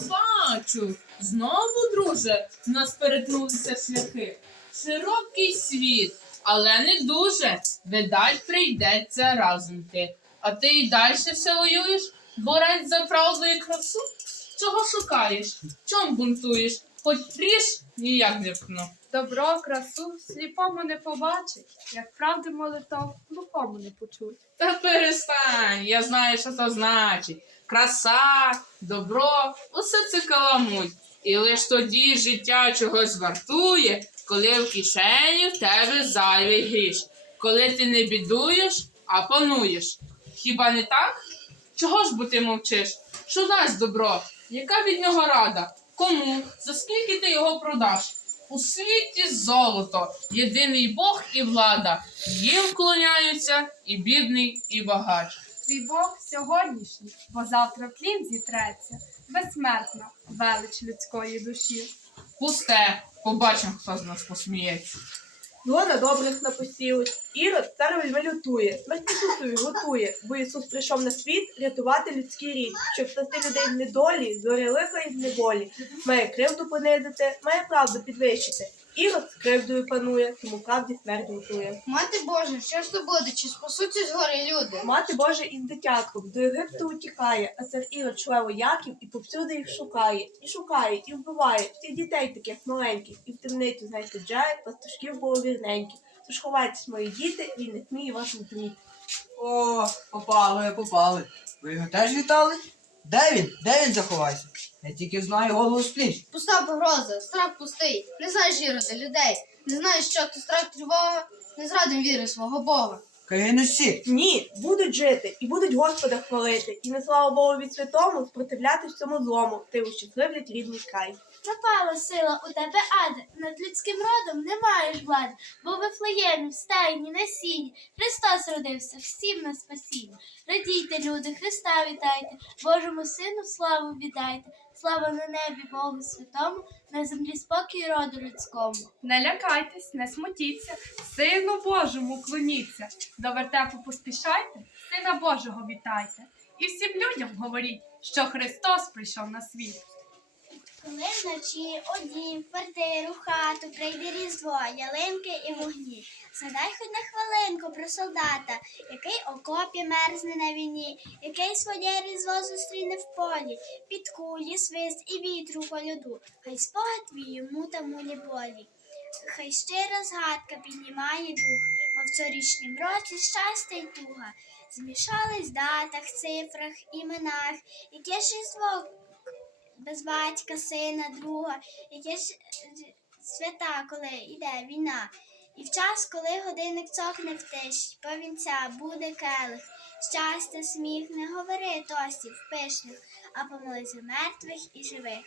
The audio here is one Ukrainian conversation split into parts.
Бачу, знову, друже, в нас перетнулися шляхи. Широкий світ, але не дуже. Видать, прийдеться разом йти. А ти й далі все воюєш? Борець за правду і красу? Чого шукаєш? Чом бунтуєш? Хоч ріж ніяк не вкну. Добро, красу сліпому не побачить, як правди молитов глухому не почуть. Та перестань, я знаю, що то значить. Краса, добро, усе це каламуть. І лиш тоді життя чогось вартує, коли в кишені в тебе зайвий гріш. Коли ти не бідуєш, а пануєш. Хіба не так? Чого ж бо ти мовчиш? Що дасть добро? Яка від нього рада? Кому? За скільки ти його продаш? У світі золото, єдиний Бог і влада. Їм вклоняються і бідний, і багач. Твій Бог сьогоднішній, бо завтра тлін зітреться, безсмертна велич людської душі. Пусте, побачимо, хто з нас посміється. Згода добрих напосілось. Ірод цар вельми лютує, смерть Ісусові готує, бо Ісус прийшов на світ рятувати людський рід, щоб спасти людей в недолі, зорі лиха і в неволі. Має кривду понизити, має правду підвищити. Ірод з кривдою панує, тому правді смерть готує. Мати Божа, що ж то буде? Чи спасуться з гори люди? Мати Божа із дитятком до Єгипту утікає, а цар Ірод шле вояків і повсюди їх шукає. І шукає, і вбиває всіх дітей таких маленьких, і в темницю знайти джає, пастушків було вірненьких. Тож ховайтесь, мої діти, він не вміє вас вбити. О, попали, попали. Ви його теж вітали? Де він? Де він заховався? Я тільки знаю голову з пліч. Пуста погроза, страх пустий. Не знаєш іроди людей. Не знаєш, що то страх тривога. Не зрадим віри свого Бога. Каїну всі. Ні, будуть жити і будуть Господа хвалити, і на славу Богу від святому спротивлятись цьому злому, ти ущасливлять рідний край. Запала сила у тебе, аде, над людським родом не маєш влади, бо в Вифлеємі, в стайні, на сіні, Христос родився, всім на спасіння. Радійте, люди, Христа вітайте, Божому Сину славу віддайте, слава на небі Богу Святому, на землі спокій роду людському. Не лякайтесь, не смутіться, Сину Божому клоніться. До вертепу поспішайте, Сина Божого вітайте. І всім людям говоріть, що Христос прийшов на світ. Коли вночі у дім, в квартиру, хату прийде різдво, ялинки і вогні. Згадай хоч на хвилинку про солдата, який окопі мерзне на війні, який своє різдво зустріне в полі, під кулі, свист і вітру по льоду. Хай спогад твій йому та мулі болі. Хай щира згадка піднімає дух, мов в цьогорічнім році щастя й туга. Змішались в датах, цифрах, іменах, яке ж різдво без батька, сина, друга, яке ж свята, коли йде війна. І в час, коли годинник цокне в тиші, повінця буде келих, щастя, сміх, не говори тостів пишних, а помолись за мертвих і живих.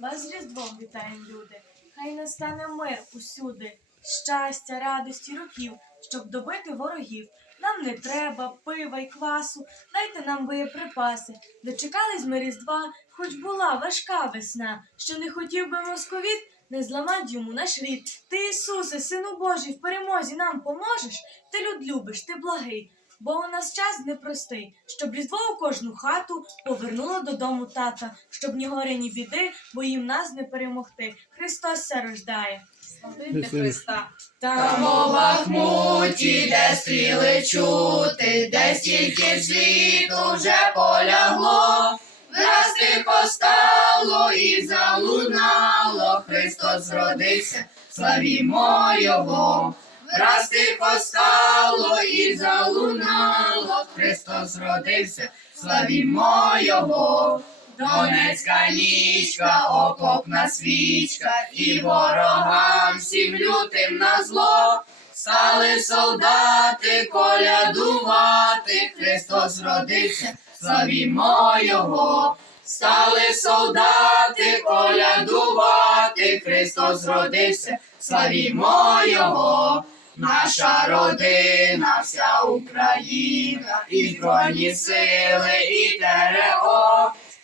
Вас з Різдвом вітаємо, люди. Хай настане мир усюди, щастя, радості років, щоб добити ворогів. Нам не треба пива й квасу, дайте нам боєприпаси. Дочекались ми Різдва, хоч була важка весна, що не хотів би московіт, не зламать йому наш рід. Ти, Ісусе, Сину Божий, в перемозі нам поможеш, ти люд любиш, ти благий. Бо у нас час непростий, щоб різдво у кожну хату повернуло додому тата, щоб ні горя, ні біди, бо їм нас не перемогти. Христос се рождає. Славити Христа. Там у Бахмуті, де стріли чути, де стільки світу вже полягло, враз тихо стало і залунало, Христос зродився, славімо Його. Враз тихо стало і залунало, Христос зродився, славімо Його. Донецька нічка, окопна свічка, і ворогам всім лютим на зло. Стали солдати колядувати, Христос родився, славімо Його. Стали солдати колядувати, Христос родився, славімо Його. Наша родина, вся Україна, і Збройні сили, і ТРО.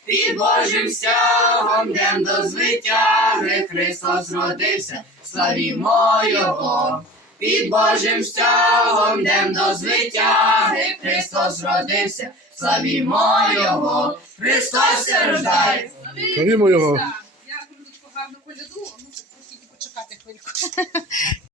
Під Божим стягом дем до звитяги Христос родився, славімо Його. Під Божим стягом дем до звитяги Христос родився, славімо Його. Христос рождає, Ходімо його. Я тут гарно коляду, ну тільки почекати хвильку.